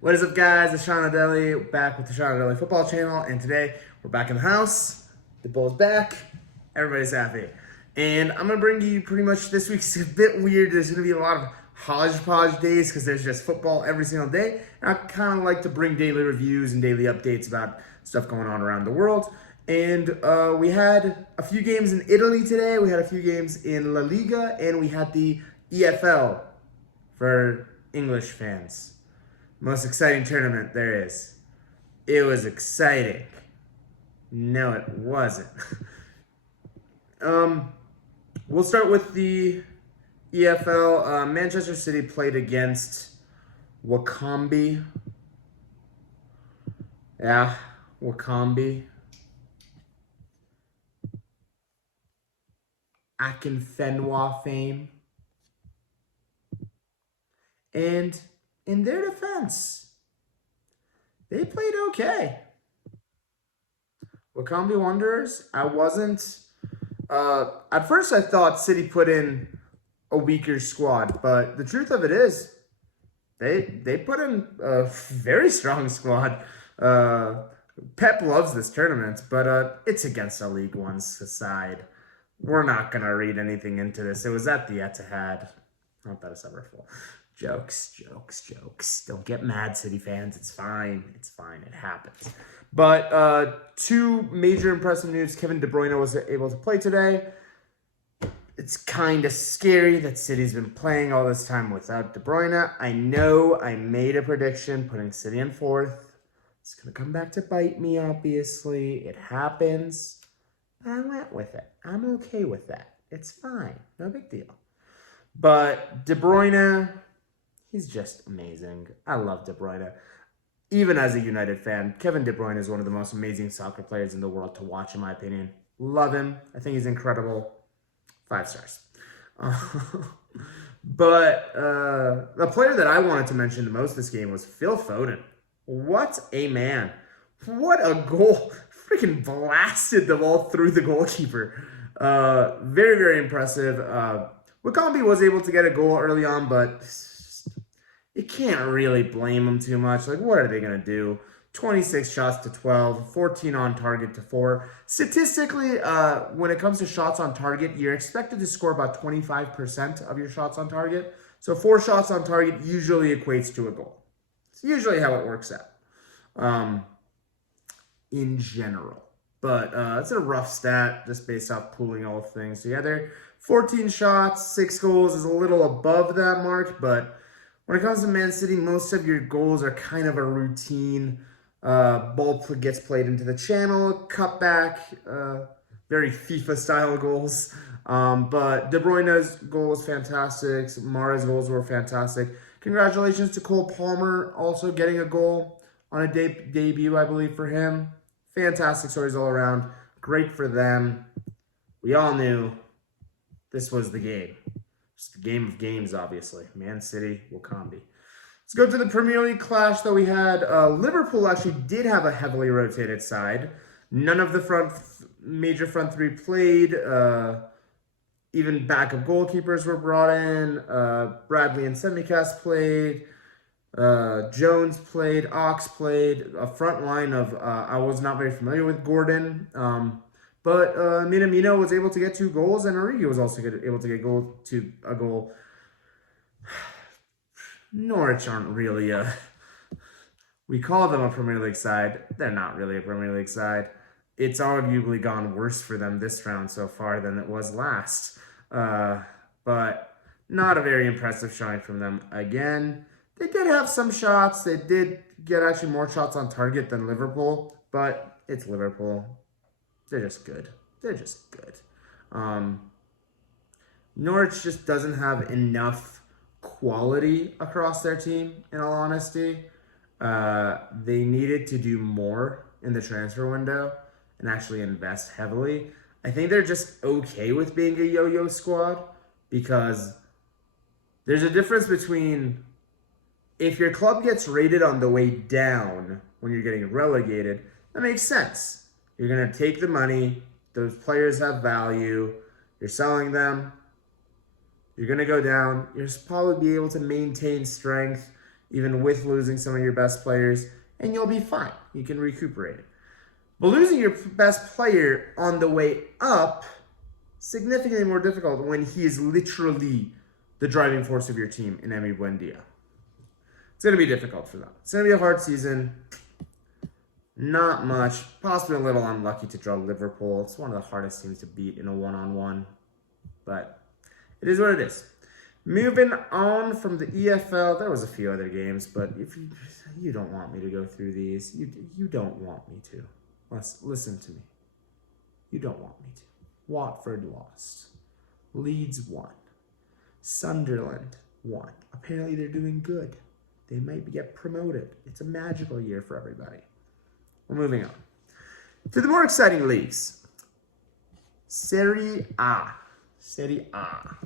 What is up, guys? It's Sean Adeli back with the Sean Adeli Football Channel, and today we're back in the house. The Bull's back. Everybody's happy. And I'm going to bring you pretty much this week's a bit weird. There's going to be a lot of hodgepodge days because there's just football every single day. And I kind of like to bring daily reviews and daily updates about stuff going on around the world. And we had a few games in Italy today. We had a few games in La Liga, and we had the EFL for English fans. Most exciting tournament there is. It was exciting. No, it wasn't. We'll start with the EFL. Manchester City played against Wakambi. Yeah, Wakambi. Akinfenwa fame. And in their defense, they played okay. Wakambi Wanderers, I wasn't... at first I thought City put in a weaker squad, but the truth of it is, they put in a very strong squad. Pep loves this tournament, but it's against a League One side. We're not going to read anything into this. It was at the Etihad. Not that it's ever full. Jokes. Don't get mad, City fans. It's fine. It happens. But two major impressive news. Kevin De Bruyne was able to play today. It's kind of scary that City's been playing all this time without De Bruyne. I know I made a prediction putting City in fourth. It's going to come back to bite me, obviously. It happens. I went with it. I'm okay with that. It's fine. No big deal. But De Bruyne, he's just amazing. I love De Bruyne. Even as a United fan, Kevin De Bruyne is one of the most amazing soccer players in the world to watch, in my opinion. Love him. I think he's incredible. 5 stars. But the player that I wanted to mention the most this game was Phil Foden. What a man. What a goal. Freaking blasted the ball through the goalkeeper. Very, very impressive. Wakambi was able to get a goal early on, but you can't really blame them too much. Like, what are they going to do? 26 shots to 12, 14 on target to 4. Statistically, when it comes to shots on target, you're expected to score about 25% of your shots on target. So 4 shots on target usually equates to a goal. It's usually how it works out in general. But it's a rough stat just based off pooling all things together. 14 shots, 6 goals is a little above that mark, but when it comes to Man City, most of your goals are kind of a routine. Ball gets played into the channel, cutback, very FIFA-style goals. But De Bruyne's goal was fantastic. Mara's goals were fantastic. Congratulations to Cole Palmer also getting a goal on a debut, I believe, for him. Fantastic stories all around. Great for them. We all knew this was the game. It's the game of games, obviously. Man City, Wakambi. Let's go to the Premier League clash that we had. Liverpool actually did have a heavily rotated side. None of the major front three played. Even backup goalkeepers were brought in. Bradley and Tsimikas played. Jones played. Ox played. A front line of, I was not very familiar with Gordon. But Minamino was able to get 2 goals, and Origi was also able to get a goal. Norwich aren't really we call them a Premier League side. They're not really a Premier League side. It's arguably gone worse for them this round so far than it was last. But not a very impressive showing from them again. They did have some shots. They did get actually more shots on target than Liverpool, but it's Liverpool. They're just good. Norwich just doesn't have enough quality across their team, in all honesty. They needed to do more in the transfer window and actually invest heavily. I think they're just okay with being a yo-yo squad because there's a difference between if your club gets rated on the way down when you're getting relegated, that makes sense. You're going to take the money. Those players have value. You're selling them. You're going to go down. You're probably be able to maintain strength. even with losing some of your best players, and you'll be fine. You can recuperate. But losing your best player on the way up, significantly more difficult when he is literally the driving force of your team in Emi Buendia. It's going to be difficult for them. It's going to be a hard season. Not much. Possibly a little unlucky to draw Liverpool. It's one of the hardest teams to beat in a one-on-one. But it is what it is. Moving on from the EFL, there was a few other games, but if you don't want me to go through these, you don't want me to. Listen to me. You don't want me to. Watford lost. Leeds won. Sunderland won. Apparently they're doing good. They might get promoted. It's a magical year for everybody. We're moving on to the more exciting leagues. Serie A. Serie A.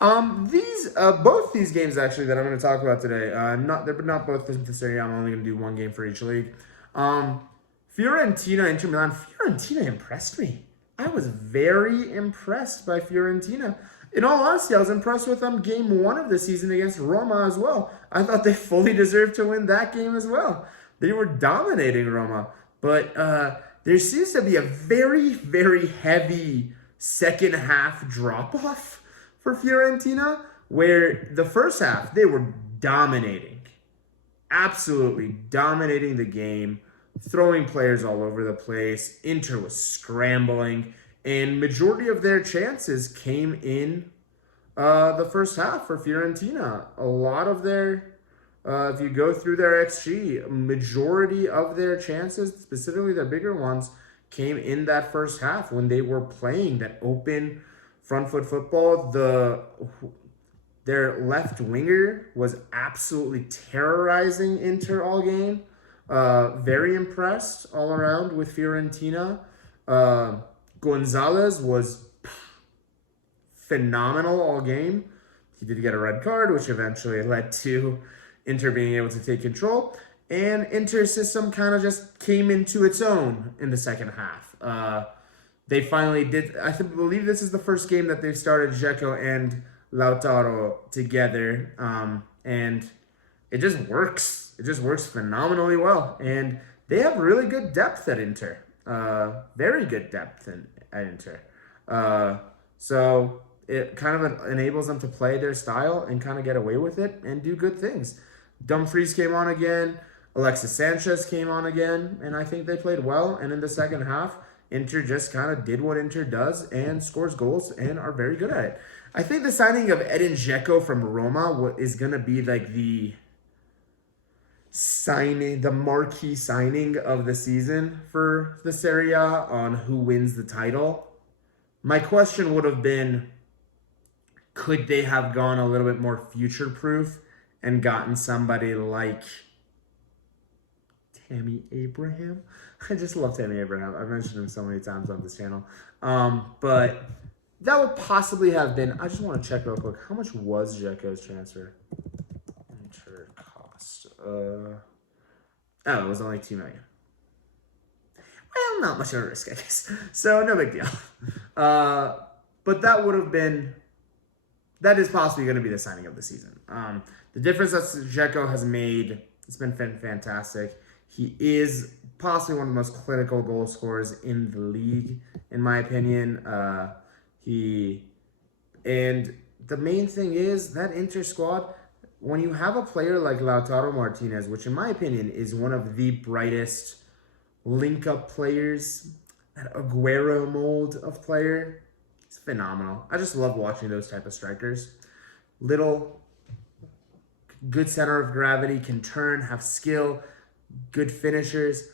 Both these games actually that I'm going to talk about today. They're not both the Serie A. I'm only going to do one game for each league. Fiorentina, Inter Milan. Fiorentina impressed me. I was very impressed by Fiorentina. In all honesty, I was impressed with them game 1 of the season against Roma as well. I thought they fully deserved to win that game as well. They were dominating Roma. But there seems to be a very, very heavy second half drop-off for Fiorentina, where the first half, they were dominating. Absolutely dominating the game, throwing players all over the place. Inter was scrambling. And majority of their chances came in the first half for Fiorentina. A lot of their, if you go through their XG, majority of their chances, specifically their bigger ones, came in that first half when they were playing that open front foot football. Their left winger was absolutely terrorizing Inter all game. Very impressed all around with Fiorentina. Gonzalez was phenomenal all game. He did get a red card, which eventually led to Inter being able to take control. And Inter's system kind of just came into its own in the second half. They finally did. I believe this is the first game that they've started Dzeko and Lautaro together. And it just works. It just works phenomenally well. And they have really good depth at Inter. Very good depth at Inter. So it kind of enables them to play their style and kind of get away with it and do good things. Dumfries came on again. Alexis Sanchez came on again. And I think they played well. And in the second half, Inter just kind of did what Inter does and scores goals and are very good at it. I think the signing of Edin Dzeko from Roma is going to be like the marquee signing of the season for the Serie A on who wins the title. My question would have been, could they have gone a little bit more future-proof and gotten somebody like Tammy Abraham? I just love Tammy Abraham. I've mentioned him so many times on this channel. But that would possibly have been, I just want to check real quick. How much was Dzeko's transfer? Inter cost. It was only $2 million. Well, not much of a risk, I guess. So no big deal. But that is possibly going to be the signing of the season. The difference that Dzeko has made, it's been fantastic. He is possibly one of the most clinical goal scorers in the league, in my opinion. And the main thing is that Inter squad, when you have a player like Lautaro Martinez, which in my opinion is one of the brightest link-up players, that Aguero mold of player, it's phenomenal. I just love watching those type of strikers. Little, good center of gravity, can turn, have skill, good finishers.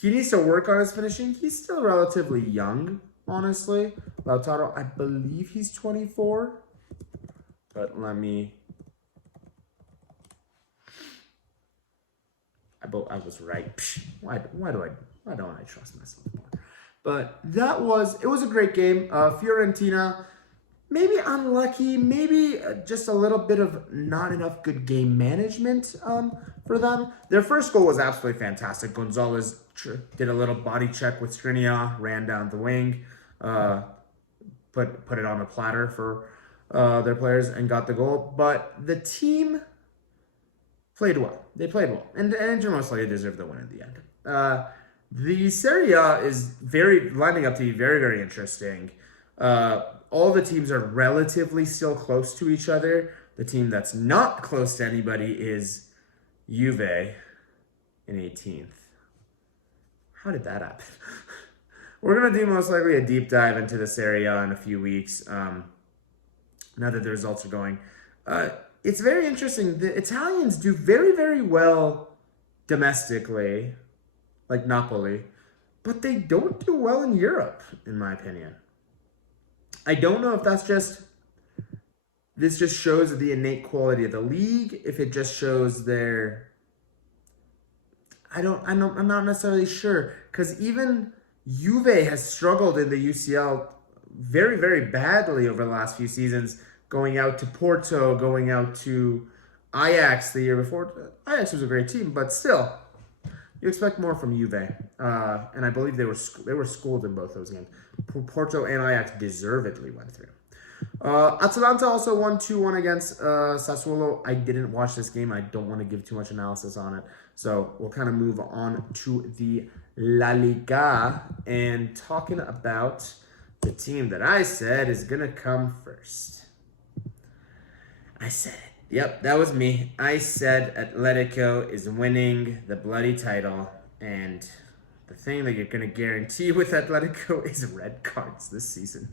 He needs to work on his finishing. He's still relatively young, honestly. Lautaro, I believe he's 24. But let me... I was right. Why don't I trust myself more? But it was a great game. Fiorentina, maybe unlucky, maybe just a little bit of not enough good game management for them. Their first goal was absolutely fantastic. Gonzalez did a little body check with Skriniar, ran down the wing, put it on a platter for their players and got the goal. But the team played well. They played well, and Inter most likely deserved the win in the end. The Serie A is lining up to be very, very interesting. All the teams are relatively still close to each other. The team that's not close to anybody is Juve in 18th. How did that happen? We're going to do most likely a deep dive into the Serie A in a few weeks, now that the results are going. It's very interesting. The Italians do very, very well domestically, like Napoli, but they don't do well in Europe, in my opinion. I don't know if this just shows the innate quality of the league, if it just shows I'm not necessarily sure, because even Juve has struggled in the UCL very, very badly over the last few seasons, going out to Porto, going out to Ajax the year before. Ajax was a great team, but still, you expect more from Juve. And I believe they were schooled in both those games. Porto and Ajax deservedly went through. Atalanta also won 2-1 against Sassuolo. I didn't watch this game. I don't want to give too much analysis on it. So we'll kind of move on to the La Liga and talking about the team that I said is going to come first. I said it. Yep, that was me. I said Atletico is winning the bloody title, and the thing that you're going to guarantee with Atletico is red cards this season.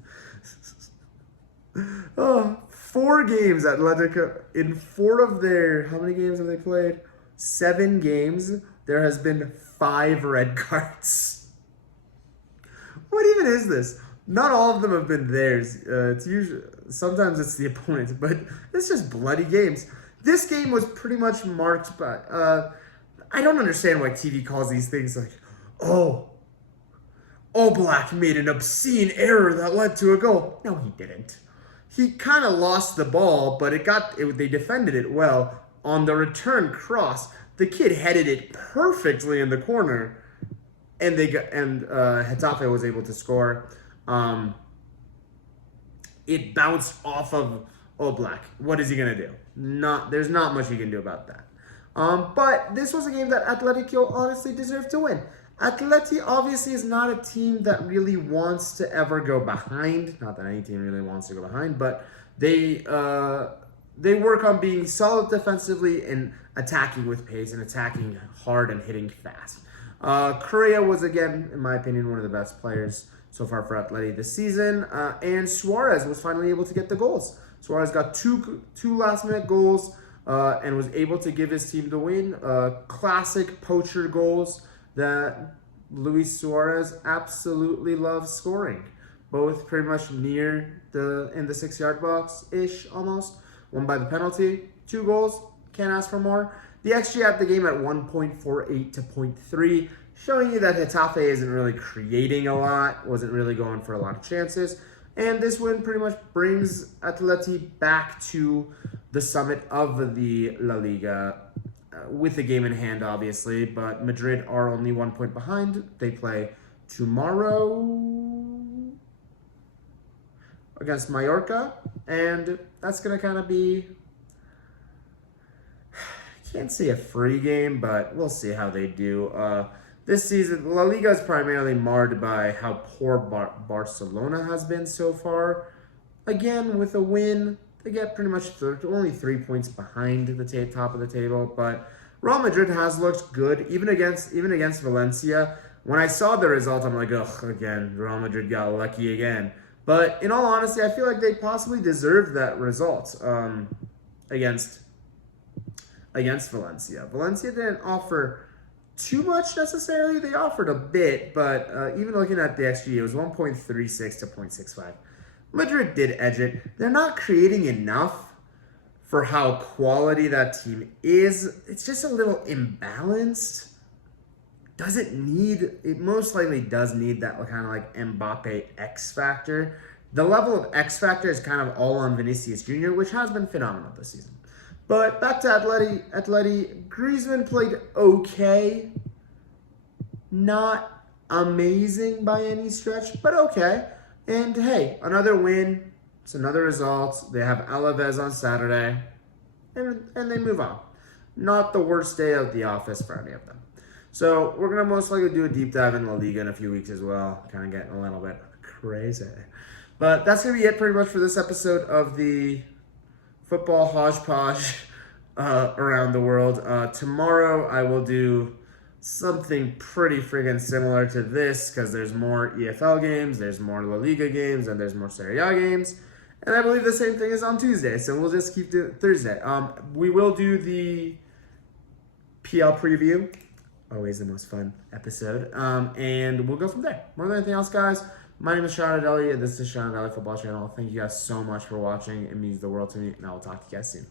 4 games Atletico, in 4 of their, how many games have they played? 7 games, there has been 5 red cards. What even is this? Not all of them have been theirs. It's usually, sometimes it's the opponents, but it's just bloody games. This game was pretty much marked by, I don't understand why TV calls these things like, Oblak made an obscene error that led to a goal. No, he didn't. He kind of lost the ball, but they defended it well. On the return cross, the kid headed it perfectly in the corner, and Getafe was able to score. It bounced off of Oblak. What is he gonna do? There's not much you can do about that. But this was a game that Atletico honestly deserved to win. Atleti obviously is not a team that really wants to ever go behind. Not that any team really wants to go behind, but they work on being solid defensively and attacking with pace and attacking hard and hitting fast. Correa was, again, in my opinion, one of the best players so far for Atleti this season. And Suarez was finally able to get the goals. Suarez got two last-minute goals and was able to give his team the win. Classic poacher goals that Luis Suarez absolutely loves scoring. Both pretty much in the 6-yard box-ish almost. One by the penalty, 2 goals, can't ask for more. The XG at the game at 1.48 to 0.3, showing you that Getafe isn't really creating a lot, wasn't really going for a lot of chances. And this win pretty much brings Atleti back to the summit of the La Liga, with the game in hand, obviously, but Madrid are only 1 point behind. They play tomorrow against Mallorca, and that's going to kind of be, I can't say a free game, but we'll see how they do. This season, La Liga is primarily marred by how poor Barcelona has been so far. Again, with a win, they get pretty much only 3 points behind the top of the table, but Real Madrid has looked good, even against Valencia. When I saw the result, I'm like, ugh, again, Real Madrid got lucky again. But in all honesty, I feel like they possibly deserved that result against Valencia. Valencia didn't offer too much necessarily. They offered a bit, but even looking at the XG, it was 1.36 to 0.65. Madrid did edge it. They're not creating enough for how quality that team is. It's just a little imbalanced. It most likely does need that kind of like Mbappe X factor. The level of X factor is kind of all on Vinicius Jr., which has been phenomenal this season. But back to Atleti. Griezmann played okay. Not amazing by any stretch, but okay. And hey, another win. It's another result. They have Alaves on Saturday, and they move on. not the worst day at the office for any of them. So we're going to most likely do a deep dive in La Liga in a few weeks as well. Kind of getting a little bit crazy. But that's going to be it pretty much for this episode of the football hodgepodge around the world. Tomorrow I will do something pretty friggin' similar to this because there's more EFL games, there's more La Liga games, and there's more Serie A games. And I believe the same thing is on Tuesday, so we'll just keep doing Thursday. We will do the PL preview. Always the most fun episode. And we'll go from there. More than anything else, guys, my name is Sean Adelli, and this is Sean Adelli Football Channel. Thank you guys so much for watching. It means the world to me, and I will talk to you guys soon.